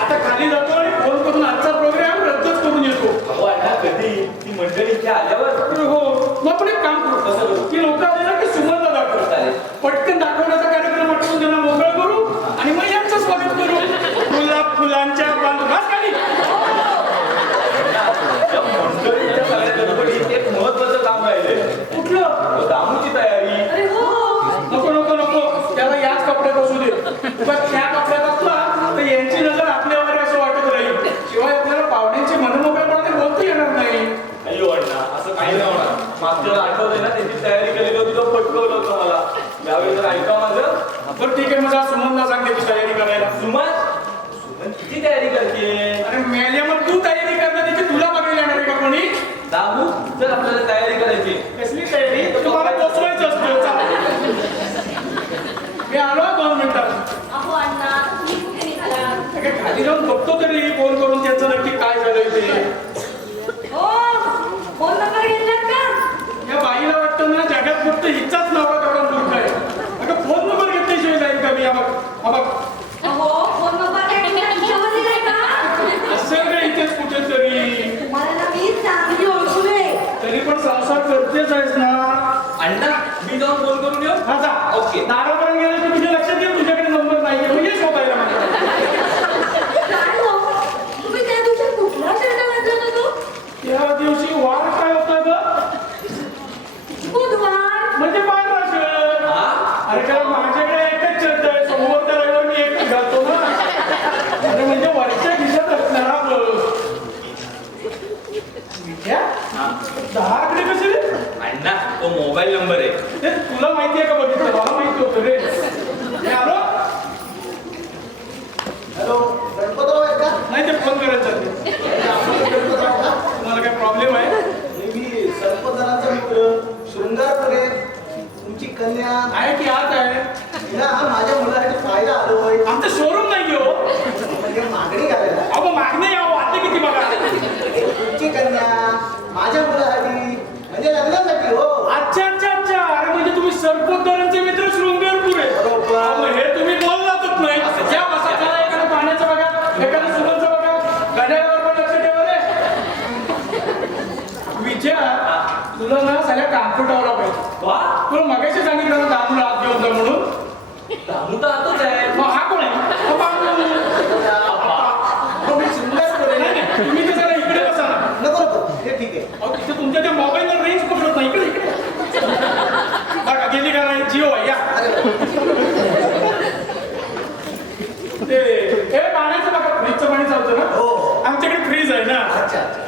आता खाली जातो आणि फोन करून आजचा प्रोग्राम रद्दच करून येतो. कधी? ती मंडळी इथे आल्यावर. हो. मग आपण एक काम करू. तसं की लोक आले ना की सुमनला दाखवत आले? पटकन दाखवण्याचा कार्यक्रम आठवून त्यांना मोकळा करू आणि मग यांचं स्वागत करू. गुलाब फुलांच्या 믿어 보는 거는요? 맞아. 오케이. 나가버리는 게좀 होता म्हणून? दामू तर आताच आहे मग हा कोण आहे? हा बाबा म्हणून. मी सुंदर पोरं नाही, आहे. नाही, तुम्ही ते जरा इकडे बसा ना. नको नको. हे ठीक आहे. अहो तिथे तुमच्या त्या मोबाईलला रेंज पकडत नाही इकडे इकडे. बघा गेली का नाही? जिओ आहे या. ते हे पाण्याचं बघा फ्रीजचं पाणी चालतं हो. ना आमच्याकडे फ्रीज आहे ना. अच्छा अच्छा.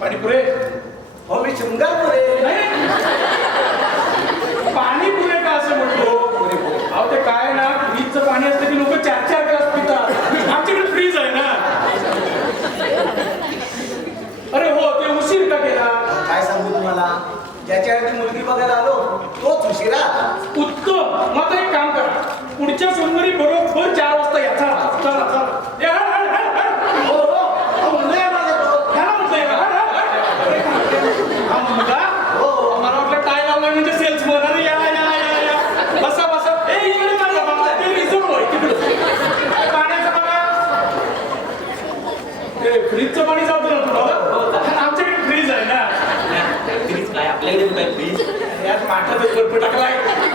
पाणीपुरे. हो मी शृंगारपुरे. पाणीपुरे का असं म्हणतो? हो, अहो ते काय ना फ्रीजचं पाणी असतं की लोक चार चार ग्लास पितात. आमच्याकडे फ्रीज आहे ना. अरे हो ते उशीर का केला? काय सांगू तुम्हाला? ज्याच्या मुलगी बघायला आलो तोच उशिरा. টাকা লাগে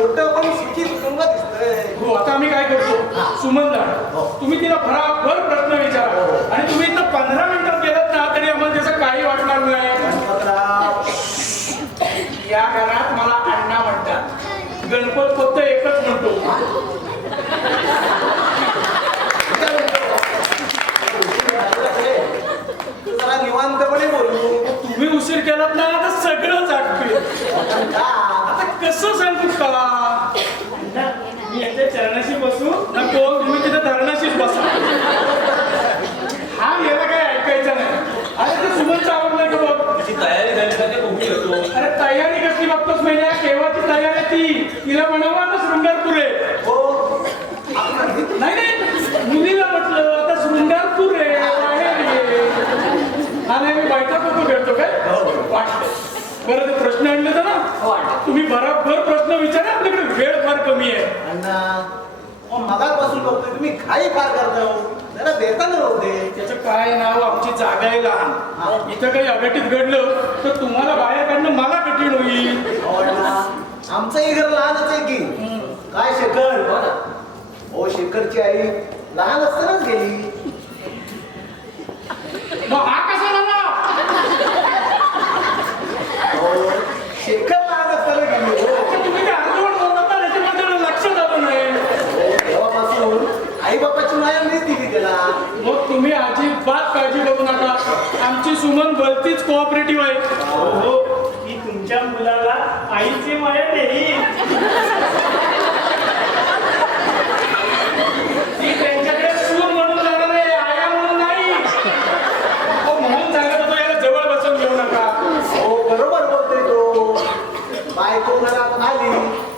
छोट पण सुखी कुटुंब दिसतंय. हो आता आम्ही काय करतो? सुमनला. हो. तुम्ही तिला भराभर प्रश्न विचारा. हो. आणि तुम्ही इथं पंधरा मिनिटात गेलात ना तरी आम्हाला त्याचं काही वाटणार नाही. या घरात मला अण्णा म्हणतात. गणपत फक्त एकच म्हणतो. निवांतपणे बोलू. तुम्ही उशीर केलात ना आता सगळं आटकेल आता कसं का मी याच्या चरणाशी बसू. नको तुम्ही तिथे धरणाशीच बसा. हा याला काय ऐकायचं नाही. अरे ते सुमनचं आवडलं का बघ. त्याची तयारी झाली का ते बघू येतो? अरे तयारी कसली बघतोस महिन्या केव्हाची तयारी ती? तिला म्हणावं आता शृंगारपूर. आहे हो. नाही नाही. मुलीला म्हटलं आता शृंगारपूर आहे. बाहेर ये हा नाही मी बायका फोटो भेटतो काय वाटतं बरं ते प्रश्न आणले तर ना? तुम्ही बराबर प्रश्न विचारा आपल्याकडे वेळ फार कमी आहे. अण्णा मगापासून बघतोय तुम्ही घाई फार करता हो. जरा बेतान होते त्याचं काय नाव आमची जागा आहे लहान. इथं काही अघटित घडलं तर तुम्हाला बाहेर काढणं मला कठीण होईल. हो अण्णा आमचंही घर लहानच आहे की. काय शेखर? हो शेखरची आई लहान असतानाच गेली. मग हा कसा झाला हो शेखर लहान असताना गेली हो. तुम्ही काय अर्धवट बोलता ना त्याच्यामध्ये लक्षात आलं नाही तेव्हापासून आई बापाची माया मीच दिली त्याला. मग तुम्ही अजिबात काळजी करू नका. आमची सुमन भलतीच कोऑपरेटिव्ह आहे. हो मी तुमच्या मुलाला आईची माया ती त्यांच्याकडे सून म्हणून जाणार आहे आया म्हणून नाही अहो, म्हणून सांगत होतो याला जवळ बसून घेऊ नका हो बरोबर बोलतोय तो बायको घरात आली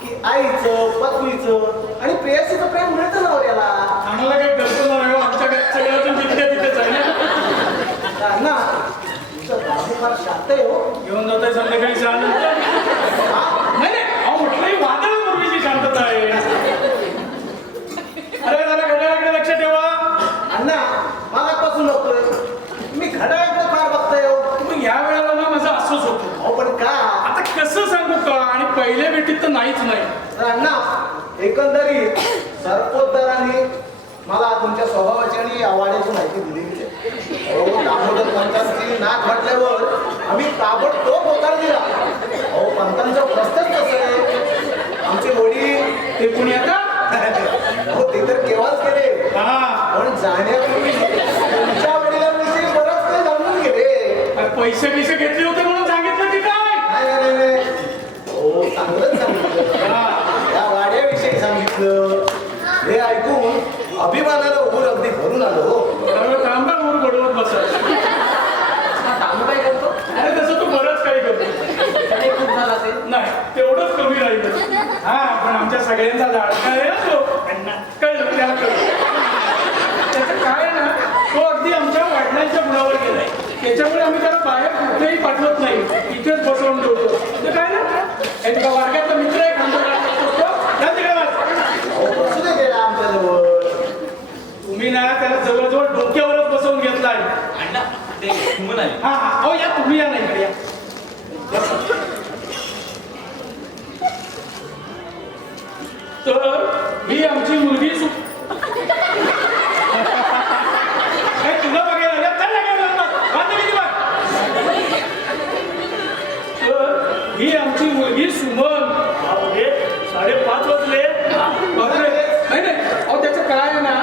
की आईचं पत्नीचं आणि प्रेयसीचं प्रेम मिळतं ना याला आम्हाला काही कल्पना नाही हो. आमच्याकडे सगळं अजून तिथे तिथेच आहे ना ना तुमचं बाबू फार शांत आहे हो. घेऊन जातोय संध्याकाळी शांत नाही नाही अहो म्हटलंही वादळापूर्वीची शांतता आहे. अरे जरा घड्याळाकडे लक्ष ठेवा. अण्णा मागापासून बघतोय तुम्ही घड्याळाकडे फार बघताय हो. मग या वेळेला ना माझं असंच होतं. अहो पण का? आता कसं सांगू का? आणि पहिल्या भेटीत तर नाहीच नाही. तर अण्णा एकंदरीत सरपोतदारांनी मला तुमच्या स्वभावाची आणि आवाड्याची माहिती आहे. अहो दामोदर पंतांची नाक म्हटल्यावर आम्ही ताबडतोब होकार दिला. अहो पंतांचं प्रस्तच कसं आहे. आमचे वडील ते कुणी आता हो ते तर केव्हाच गेले. हा. पण जाण्यापूर्वी तुमच्या वडिलांविषयी बरंच काही जाणून गेले पैसे बिसे घेतले होते म्हणून सांगितलं की काय नाही नाही नाही, नाही हो चांगलंच सांगितलं हा. या वाड्याविषयी सांगितलं हे ऐकून अभिमानानं उभं अगदी भरून आलो हो. त्यामुळे थांबा ऊर बडवत बसा काय करतो अरे तसं तू बरंच काही करतो खूप झाला ते नाही तेवढंच कमी राहिलं हा पण आमच्या सगळ्यांचा लाडका आहे ना तो. कळलं त्याला कळलं त्याचं काय आहे ना तो अगदी आमच्या वडिलांच्या मुलावर गेलाय. त्याच्यामुळे आम्ही त्याला बाहेर कुठेही पाठवत नाही इथेच बसवून ठेवतो ते काय ना हे तुझा वर्गातला मित्र आहे खांदो अहो, बसू दे गेला आमच्याजवळ तुम्ही ना त्याला जवळजवळ डोक्यावरच बसवून घेतलाय अण्णा ते सुमन आली हा हा हो या तुम्ही या नाही इकडे या तर ही आमची मुलगी सु काय तुला बघायला आल्या? चल ना घेऊन जा. वाजव किती वाज? तर ही आमची मुलगी सुमन अहो हे साडेपाच वाजले बापरे. नाही नाही अहो त्याचं काय आहे ना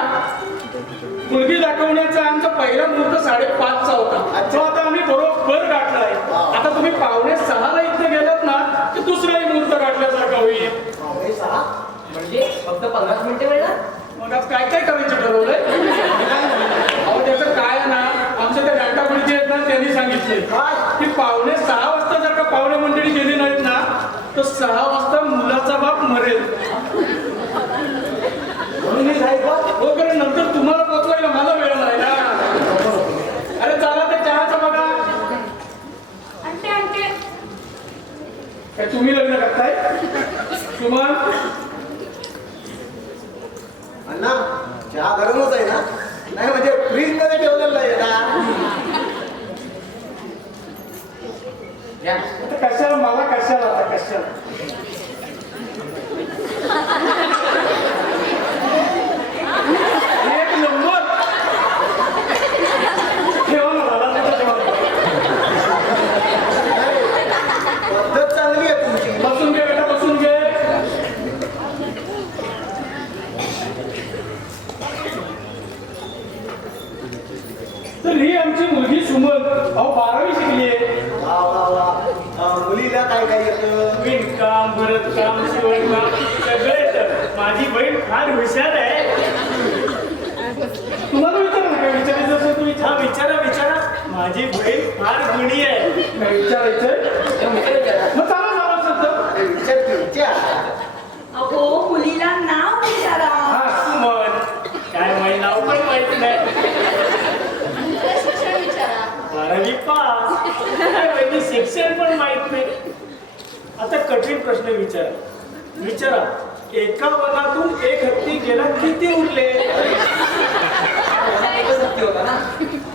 मुलगी दाखवण्याचा आमचा पहिला मुहूर्त साडेपाचचा होता. तो आता आम्ही बरोबर गाठलाय आता तुम्ही पावणे सहाला इथे गेलात ना की दुसराही मुहूर्त गाठल्यासारखा होईल? पावणे सहा? म्हणजे फक्त पंधराच मिनिटे ना? मग आज काय काय करायचं ठरवलंय? अहो त्याचं काय आहे ना आमच्या त्या जे आहेत ना त्यांनी सांगितले की पावणे सहा वाजता जर का पावणे मंडळी गेली नाहीत ना तर सहा वाजता मुलाचा बाप मरेल. म्हणून. हो कारण नंतर तुम्हाला पोचवायला मला वेळ नाही ना अरे चला ते चहाचं बघा आणते आणते काय तुम्ही लग्न करताय? सुमन? अण्णा चहा गरमच आहे ना? नाही म्हणजे फ्रीजमध्ये ठेवलेला आहे ना कशाला मला कशाला आता कशाला मुलगी सुमन अहो बारावी शिकलीये वा वा वा अं, मुलीला काय काय येतं विणकाम भरतकाम शिवणकाम सगळं येतं माझी बहीण फार हुशार आहे तुम्हाला विचारा ना काय विचारायचं असेल तुम्ही हा विचारा विचारा माझी बहीण फार गुणी आहे काय विचारायचंय मग चला झाला सध्या अरे विचार की विचार अहो मुलीला नाव विचारा हा सुमन काय माहिती नाव पण माहिती नाही शिक्षण विचारा बारावी पास काय माहिती शिक्षण पण माहीत नाही आता कठीण प्रश्न विचारा. विचारा एका वनातून एक हत्ती गेला किती उरले? एकच हत्ती होता ना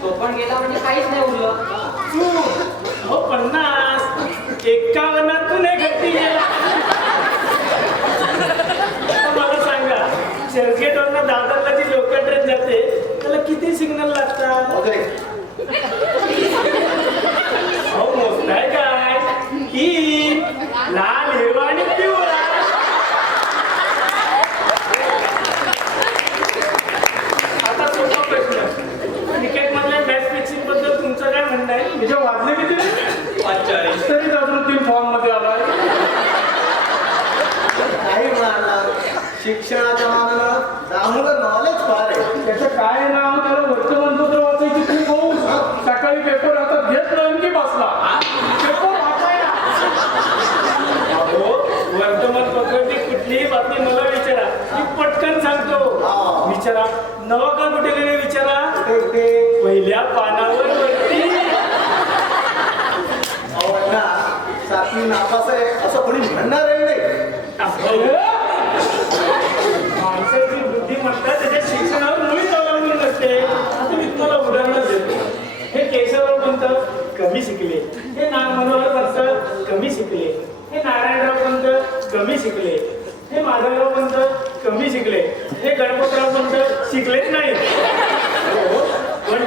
तो पण गेला म्हणजे काहीच नाही उरलं चूक हो पन्नास एका वनातून एक हत्ती गेला आता मला सांगा चर्चगेटवरनं दादरला जी लोकल ट्रेन जाते त्याला किती सिग्नल लागतात वगैरे अहो मोजताय काय ही लाल हिरवा आणि पिवळा आता सोपा प्रश्न क्रिकेट मधल्या मॅच फिक्सिंगबद्दल तुमचं काय म्हणणं आहे त्याच्या वाजले किती रे? पंचेचाळीस तरी अजून तीन फॉर्ममध्ये आलाय काही म्हणाला शिक्षणाच्या मानानं दामोदर नॉलेज फार आहे. त्याचं काय नाव त्याला वर्तमानपत्र वाचायची खूप हौस सकाळी पेपर हातात घेतलं की बसला. पेपर वाचायला. वर्तमानपत्राची कुठलीही बातमी मला विचारा. मी पटकन सांगतो. विचारा. नवा कुठे गेले विचारा? ते ते पहिल्या पानावर वरती. सातवी नापास आहे. असं कोणी म्हणणार आहे नाही अहो, माणसाची बुद्धिमत्ता त्याच्या शिक्षणावर मुळीच अवलंबून नसते आता मी तुम्हाला उदाहरण देतो हे केशवराव पंत कमी शिकले हे नाग मनोहर पंत कमी शिकले हे नारायणराव पंत कमी शिकले हे माधवराव पंत कमी शिकले हे गणपतराव पंत शिकलेच नाही पण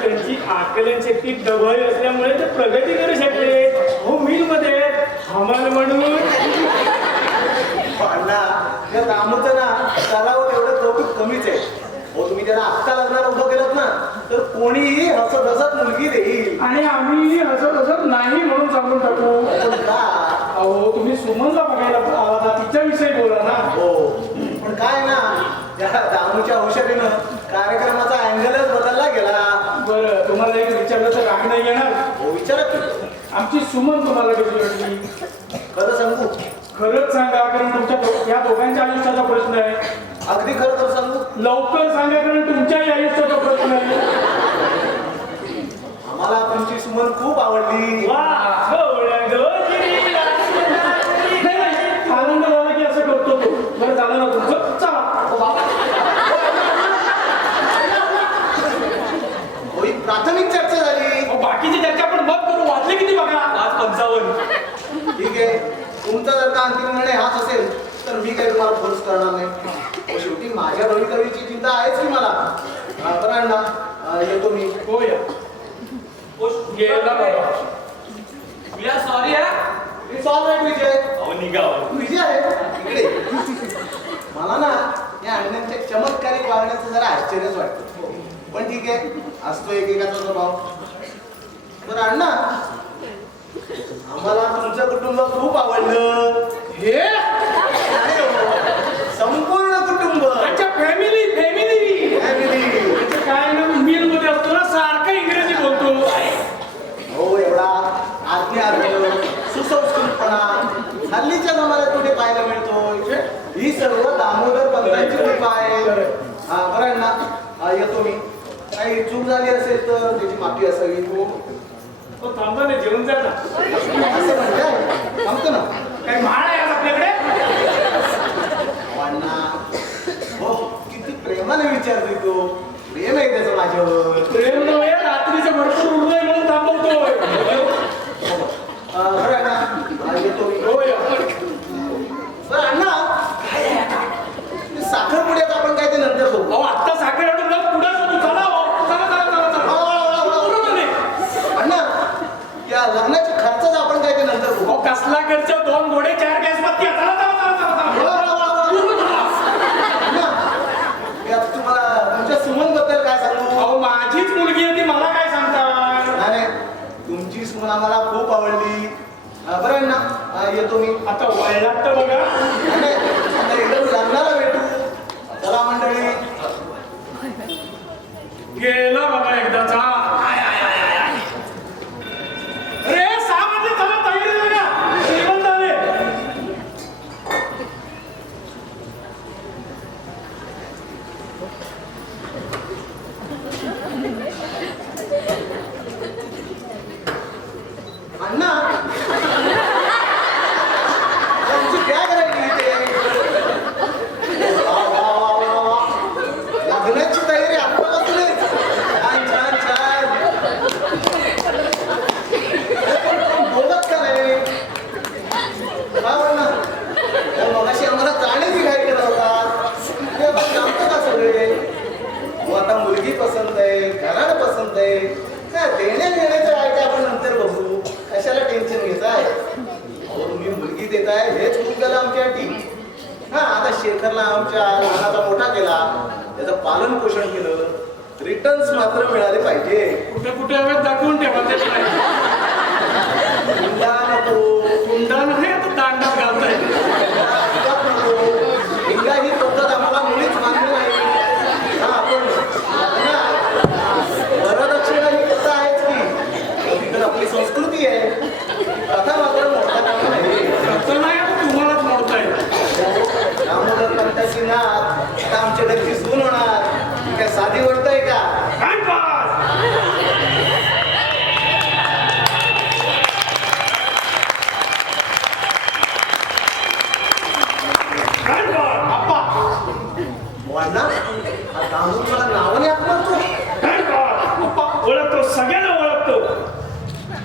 आकलन शक्ती दबावी असल्यामुळे ते प्रगती करू शकले. हो मिलमध्ये हमाल म्हणून. अण्णा त्या रामूचं ना करावं एवढं कौतुक कमीच आहे. हो तुम्ही त्याला आत्ता लग्नाला उभं केलं ना तर कोणीही हसत हसत मुलगी देईल. आणि आम्ही हसत हसत नाही म्हणून सांगून टाकू. पण का? अहो तुम्ही सुमनला बघायला आला ना तिच्याविषयी बोला ना. हो. पण काय ना या दामूच्या हुशारीनं कार्यक्रमाचा अँगलच बदलला गेला. बरं तुम्हाला एक विचारलं तर राग नाही येणार. हो विचारा की. आमची सुमन तुम्हाला कशी वाटली खरं सांगू? खरंच सांगा कारण तुमच्या दो- या दोघांच्या आयुष्याचा प्रश्न आहे. अगदी खरं तर सांगू. लवकर सांगा कारण तुमच्याही आयुष्याचा प्रश्न आहे. आम्हाला तुमची सुमन खूप आवडली. वा गवळ्या गोजिरीला सुनारी. नाही नाही आनंद झाला की असं करतो तो बरं झालं ना तुमचं चला हो ही प्राथमिक चर्चा झाली अहो, बाकीची चर्चा आपण मत करू वाचले किती बघा पाच पंचावन्न ठीक आहे तुमचा जर का अंतिम निर्णय हाच असेल तर मी काही तुम्हाला फोर्स करणार नाही. हो, शेवटी माझ्या भवितव्याची चिंता आहेच की मला. हा, बरं अण्णा येतो मी. हो या. सॉरी हा इट्स ऑल राईट विजय आहे. इकडे. मला ना या अण्णांच्या चमत्कारिक वागण्याचं जरा आश्चर्यच वाटतं. पण ठीक आहे. असतो एकेकाचा स्वभाव. बरं अण्णा. आम्हाला तुमचं कुटुंब खूप आवडलं. हे? काय? संपूर्ण कुटुंब. अच्छा फॅमिली फॅमिली फॅमिली काय ना मिलमध्ये असतो ना सारखं इंग्रजी बोलतो. हो एवढा आज्ञा सुसंस्कृतपणा. हल्लीच्या जमान्यात कुठे पाहायला मिळतो? ही सर्व दामोदर पंतांची कृपा आहे. हा बरं ना? हा, येतो मी. काही चूक झाली असेल तर त्याची माफी असावी. हो. हो थांबा ना जेवण जा ना. असं म्हणजे सांगतो ना. काही म्हाळ आहे आज आपल्याकडे अण्णा हो किती प्रेमाने विचारते तो. प्रेम आहे त्याचं माझ्यावर. प्रेम नव्हे रात्रीचं भरपूर उरलंय म्हणून थांबवतोय. बरं आहे ना लेकरला आमच्या लहानाचा मोठा केला. त्याचं पालन पोषण केलं. रिटर्न्स मात्र मिळाले पाहिजे. कुठे कुठे दाखवून ठेवा कुंडा नको कुंडा नाही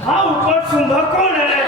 હા ઉપર શુંભ કોણ